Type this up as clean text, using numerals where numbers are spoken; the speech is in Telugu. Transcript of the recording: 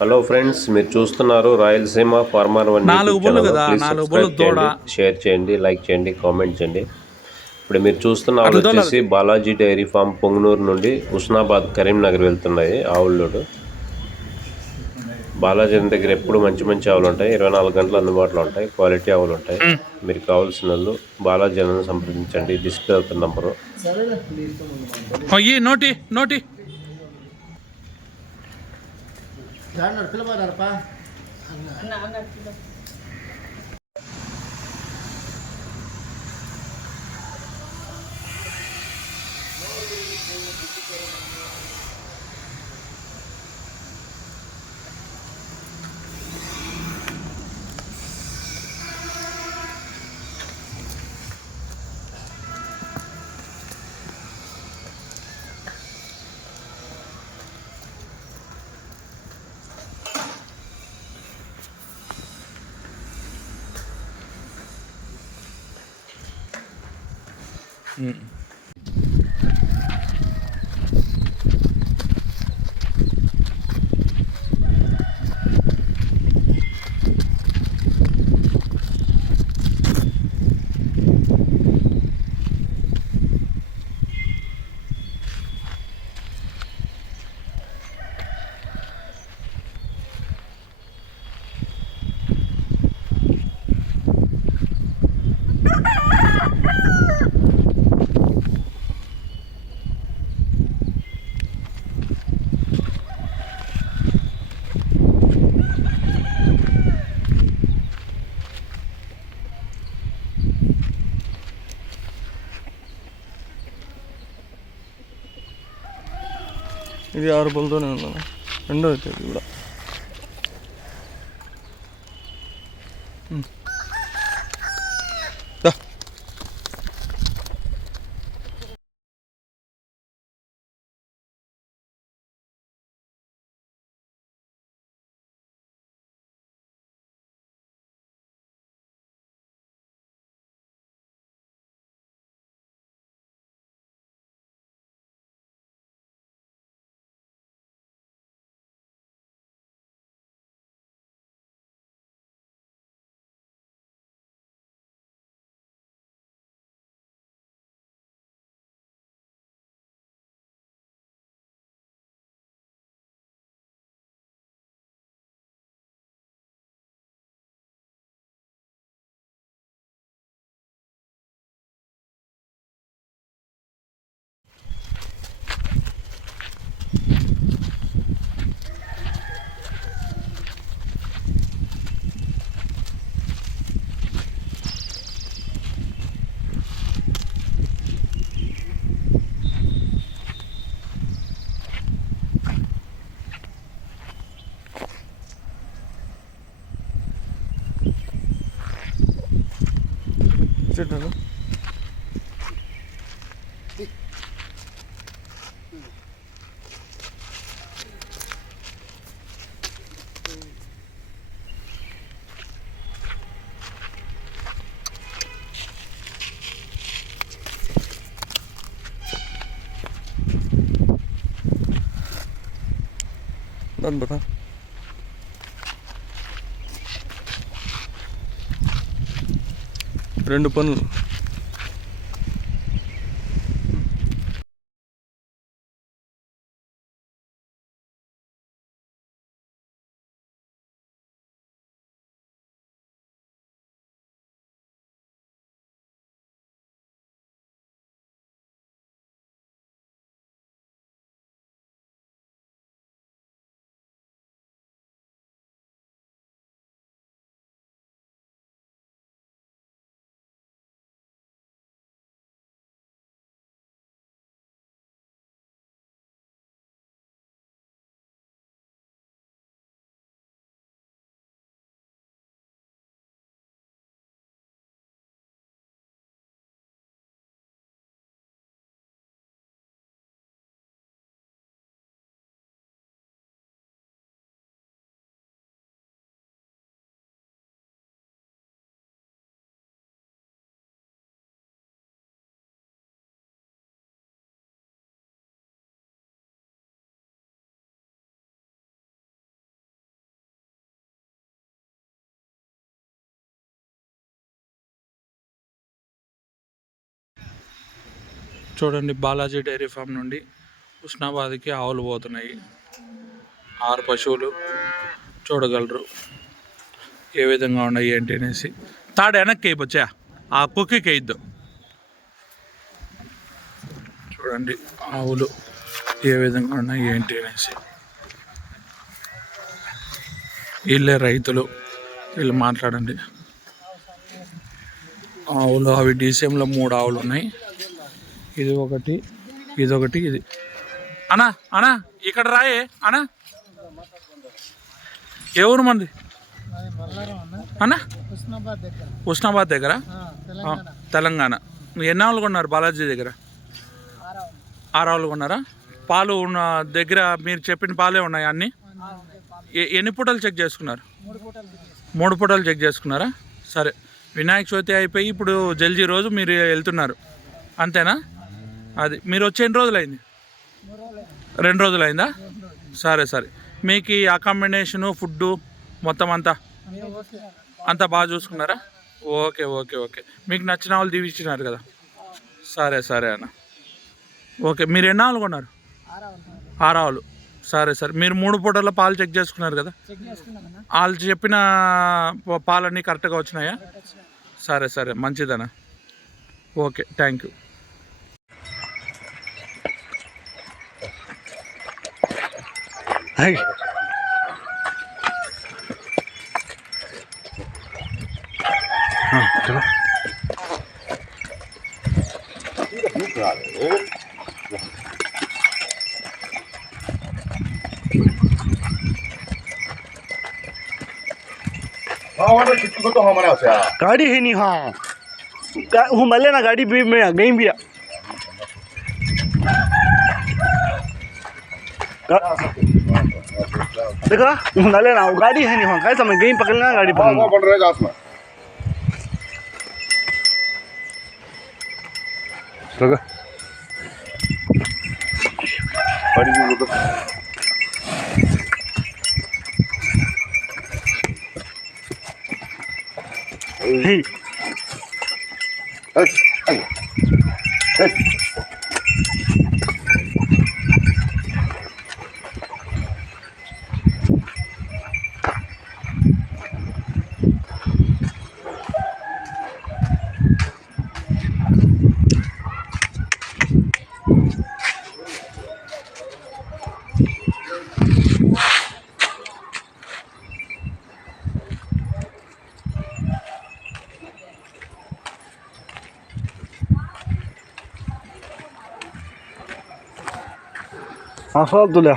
హలో ఫ్రెండ్స్, మీరు చూస్తున్నారు రాయలసీమ ఫార్మర్ వన్ యూట్యూబ్ 4 బళ్ళు ఛానల్. కదా, ప్లీజ్ 4 బళ్ళు సబ్స్క్రైబ్ దూడ. చేయండి, షేర్ చేయండి, లైక్ చేయండి, కామెంట్ చేయండి. ఇప్పుడు మీరు చూస్తున్న ఆవులు అట్లా తోలాలి. వచ్చేసి బాలాజీ డైరీ ఫామ్ పొంగనూరు నుండి హుస్నాబాద్ కరీంనగర్ వెళ్తున్నాయి ఆవుల్లోడు. బాలాజీ దగ్గర ఎప్పుడు మంచి మంచి ఆవులు ఉంటాయి, 24 గంటలు అందుబాటులో ఉంటాయి, క్వాలిటీ ఆవులు ఉంటాయి. మీరు కావాల్సిన వాళ్ళు బాలాజీ అని సంప్రదించండి. డిస్ప్లే అవుతున్న నంబరు. నోటి నోటి ఇది 6 బళ్ళతోనే ఉన్నాను. రెండో అవుతుంది కూడా. చెట్టు దాని బతా 2 పనులు. చూడండి, బాలాజీ డైరీ ఫామ్ నుండి హుస్నాబాద్కి ఆవులు పోతున్నాయి. 6 పశువులు చూడగలరు ఏ విధంగా ఉన్నాయి ఏంటి అనేసి. తాడు వెనక్కి అయిపోచ్చా, ఆ కుక్కి వేయద్దు. చూడండి ఆవులు ఏ విధంగా ఉన్నాయి ఏంటి అనేసి. వీళ్ళే రైతులు, వీళ్ళు మాట్లాడండి. ఆవులు అవి డీసీఎంలో 3 ఆవులు ఉన్నాయి. ఇది ఒకటి, ఇదొకటి, ఇది. అన్నా అన్నా ఇక్కడ రాయే అన్నా. ఏ ఊరు మంది అన్నా? హుస్నాబాద్ దగ్గర, తెలంగాణ. ఎన్ని ఆవులు కొన్నారు బాలాజీ దగ్గర? 6 ఆవులు కొన్నారా? పాలు ఉన్న దగ్గర మీరు చెప్పిన పాలే ఉన్నాయి అన్నీ? ఎన్ని పూటలు చెక్ చేసుకున్నారు? 3 పూటలు చెక్ చేసుకున్నారా? సరే, వినాయక చవితి అయిపోయి ఇప్పుడు జల్జీ రోజు మీరు వెళ్తున్నారు అంతేనా? అది మీరు వచ్చి ఎన్ని రోజులు అయింది? 2 రోజులు అయిందా? సరే సరే. మీకు ఈ అకామిడేషను, ఫుడ్డు మొత్తం అంతా బాగా చూసుకున్నారా? Okay okay okay. మీకు నచ్చిన వాళ్ళు దీవిచ్చినారు కదా? సరే సరే అన్న. ఓకే, మీరు ఎన్ని ఆవులు కొన్నారు? 6 ఆవులు. సరే సరే. మీరు 3 పూటల్లో పాలు చెక్ చేసుకున్నారు కదా? వాళ్ళు చెప్పిన పాలన్నీ కరెక్ట్గా వచ్చినాయా? సరే సరే, మంచిదన్నా. Okay, thank you. गाड़ी है नहीं। हाँ हूँ मले ना गाड़ी भी में गई भी देखा मले ना गाड़ी है नहीं। हाँ कैसा मैं गई पकड़ना गाड़ी पकड़ना Hey. Hey. Hey. हाँ सब दुलिया